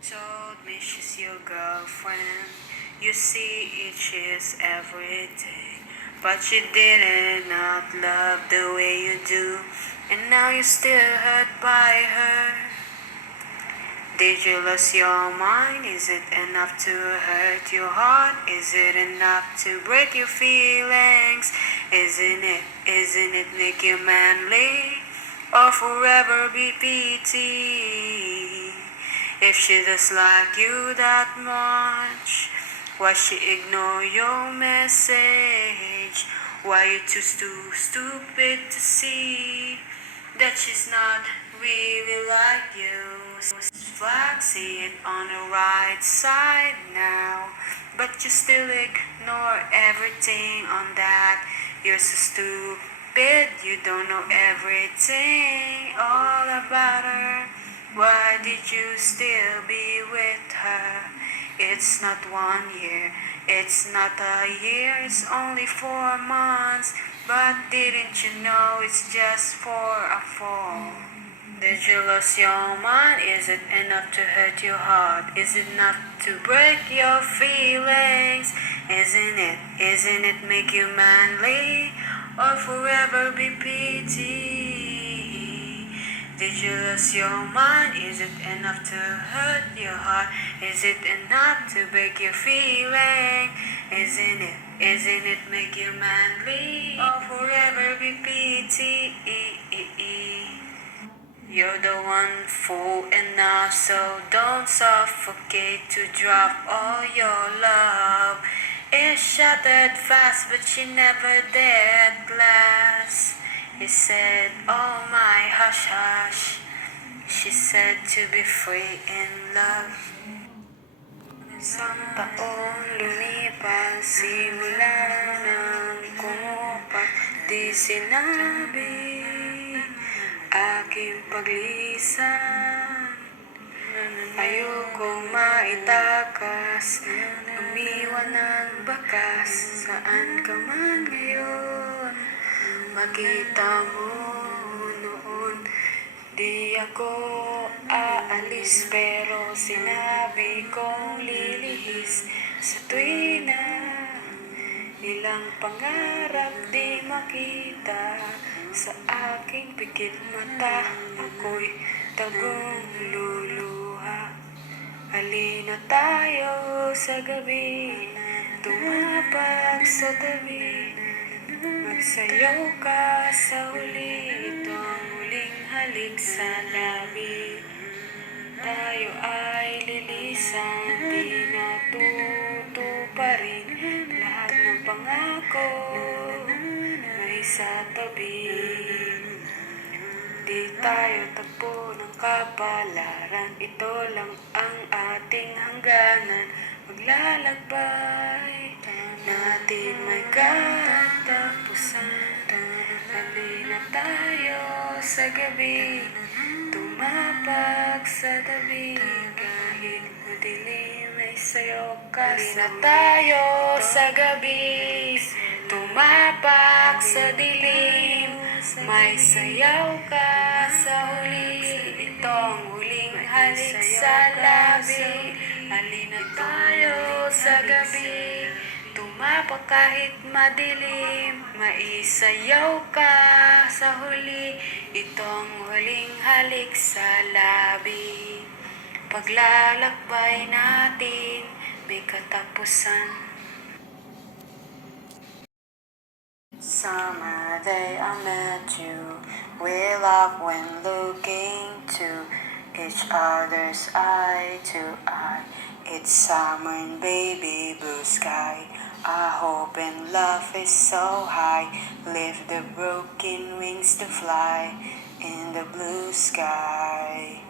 Told me she's your girlfriend. You see each is every day. But you did not love the way you do. And now you're still hurt by her. Did you lose your mind? Is it enough to hurt your heart? Is it enough to break your feelings? Isn't it make you manly? Or forever be pity? If she does like you that much, why she ignore your message? Why you too stupid to see that she's not really like you? Flag, see it on the right side now, but you still ignore everything on that. You're so stupid, you don't know everything all about her. Why did you still be with her? It's not 1 year, it's not a year, it's only 4 months. But didn't you know it's just for a fall? Did you lose your mind? Is it enough to hurt your heart? Is it enough to break your feelings? Isn't it make you manly? Or forever be pity? Did you lose your mind? Is it enough to hurt your heart? Is it enough to break your feeling? Isn't it make you manly? Or forever be pity? You're the one fool enough, so don't suffocate to drop all your love. It shattered fast, but she never dared glass. He said, oh my hush hush. She said to be free in love. Isang taon lumipas, simula nang kumupat, di sinabi aking paglisan. Ayokong maitakas, umiwan ng bakas, saan ka man ngayon. Makita mo noon, di ako aalis, pero sinabi kong lilihis sa tuwina. Ilang pangarap di makita sa aking pikit mata, ako'y tabong luluha. Halina tayo sa gabi, tumapag sa tabi, magsayaw ka sa huli, itong huling halik sa labi. Tayo ay lilisan, di natutuparin lahat ng pangako, may sa tabi. Di tayo tagpo ng kapalaran, ito lang ang ating hangganan. Maglalakbay natin may katapusan. Halina tayo sa gabi, tumapag sa tabi, kahit madilim ay sayo ka. Halina tayo sa gabi, tumapak sa dilim, may sayaw ka sa huli, itong huling halik sa labi. Halina tayo sa gabi, tumapak kahit madilim, maisayaw ka sa huli, itong huling halik sa labi. Paglalakbay natin, may katapusan. Summer day I met you, we laugh when looking to each other's eye to eye. It's summer and baby blue sky, our hope and love is so high. Lift the broken wings to fly in the blue sky,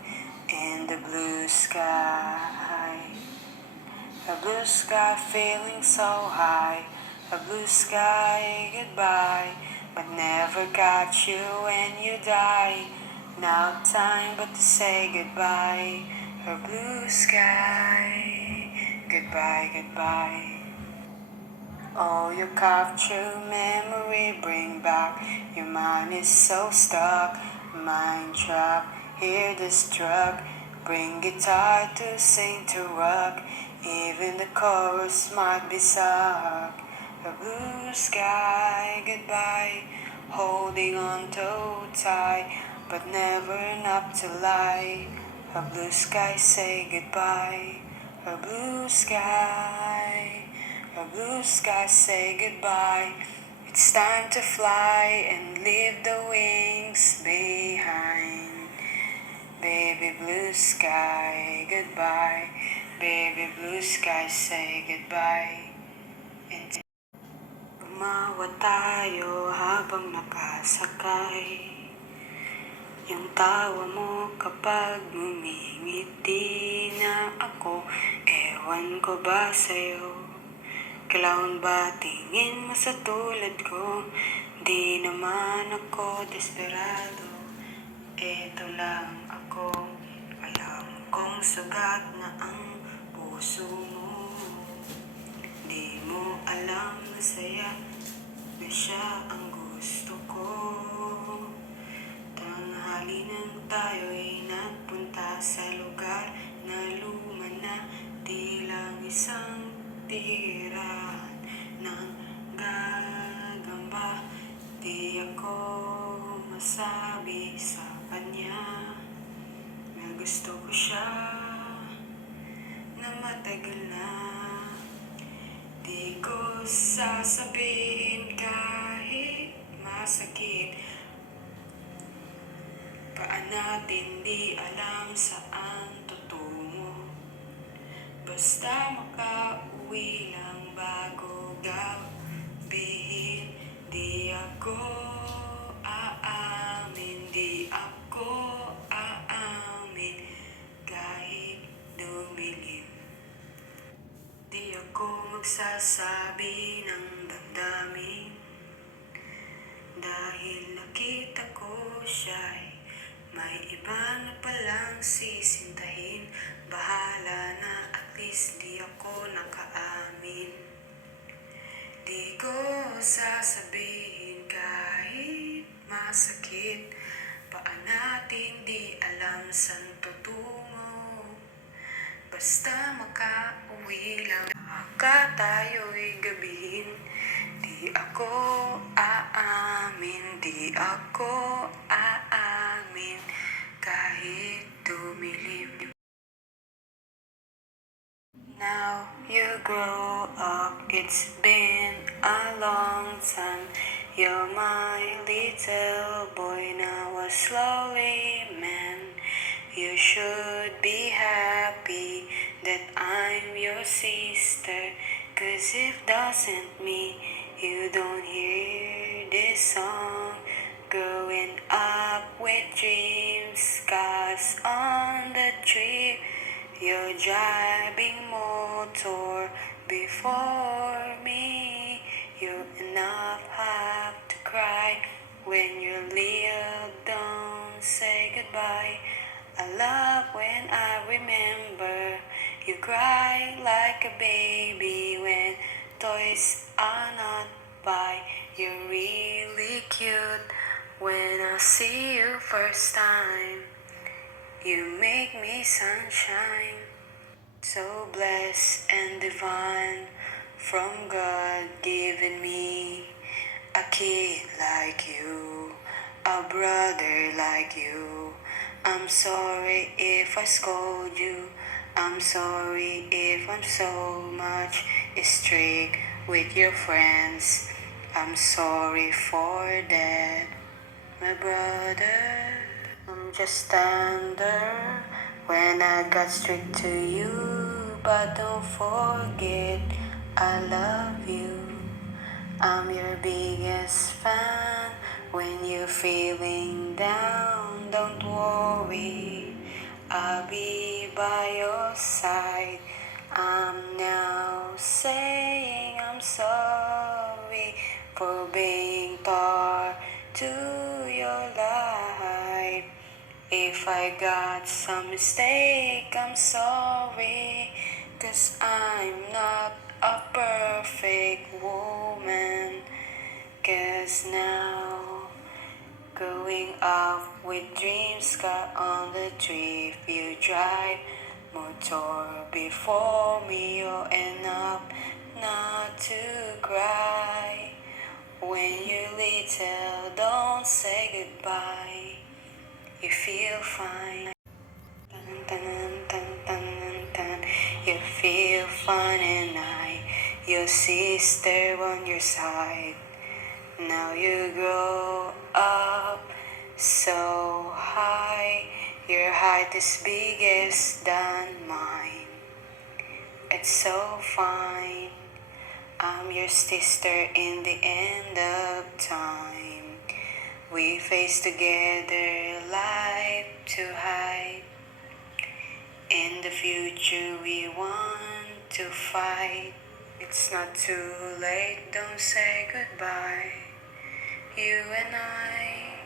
in the blue sky. A blue sky feeling so high, a blue sky goodbye, but never got you when you die. Now time but to say goodbye, her blue sky, goodbye, goodbye. Oh, you capture memory, bring back, your mind is so stuck, mind trapped, here this drug, bring guitar to sing to rock. Even the chorus might be sung. A blue sky goodbye, holding on so tight, but never enough to lie. A blue sky say goodbye. A blue sky, a blue sky say goodbye. It's time to fly and leave the wings behind. Baby blue sky, goodbye. Baby blue sky, say goodbye. And gumawa tayo habang nakasakay. Yung tawa mo kapag ngumingiti na ako. Ewan ko ba sa'yo? Kailangan ba tingin mo sa tulad ko? Di naman ako desperado. Eto lang ako, alam kong sugat na ang puso mo. Di mo alam na saya na siya ang gusto ko. Tanghali nang tayo'y nagpunta sa lugar na luma na, di lang isang tirahan ng gagamba. Di ako masabi sa kanya na gusto ko siya na matagal na. Di ko sasabihin kahit masakit. Paan natin di alam saan tutungo. Basta makauwi lang bago gabihin. Di ako aamin, di ako aamin kahit dumilim. Di ako magsasabi ng damdamin dahil nakita ko siya'y may iba na palang sisintahin. Bahala na, at least di ako nakaamin. Di ko sasabihin kahit masakit. Paan natin di alam saan tutungo. Basta makauwi lang baka tayo'y gabihin. Di ako aamin, di ako aamin kahit dumilim. Now you grow up, it's been a long time. You're my little boy, now a slowly man. You should be happy that I'm your sister. 'Cause if doesn't mean you don't hear this song. Growing up with dreams, cast on the tree. You're driving motor before me. You enough have to cry when you're little. Don't say goodbye. I love when I remember you cry like a baby when toys are not by. You're really cute when I see you first time. You make me sunshine, so blessed and divine, from God given me. A kid like you, a brother like you. I'm sorry if I scold you. I'm sorry if I'm so much strict with your friends. I'm sorry for that, my brother. I'm just tender when I got strict to you, but don't forget I love you. I'm your biggest fan. When you're feeling down, don't worry, I'll be by your side. I'm now saying I'm sorry for being tar to your life. If I got some mistake, I'm sorry, 'cause I'm not a perfect woman. 'Cause now Growing up with dreams cut on the tree, you drive motor before me, you end up not to cry. When you're little, don't say goodbye. You feel fine. Dun, dun, dun, dun, dun. You feel fine and your sister on your side. Now you grow up so high, your height is biggest than mine. It's so fine. I'm your sister in the end of time. We face together life to hide. In the future we want to fight. It's not too late, don't say goodbye. You and I,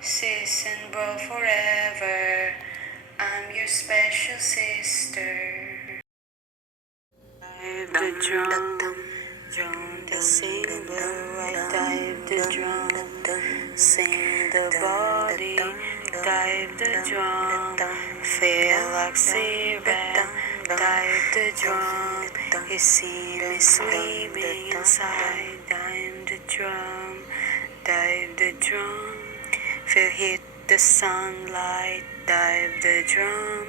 sis and bro forever. I'm your special sister. Dive the drum, drum the singer, I dive the drum, sing the body, dive the drum, feel like zebra, dive the drum, you see me swimming inside, dive the drum, dive the drum, feel hit the sunlight, dive the drum,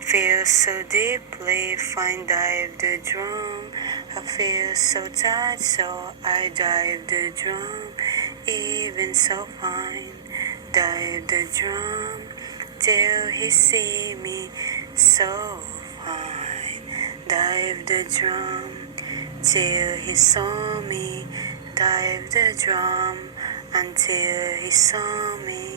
feel so deeply fine, dive the drum. I feel so tired, so I dive the drum. Even so fine, dive the drum till he see me so fine. Dive the drum till he saw me. Dive the drum until he saw me.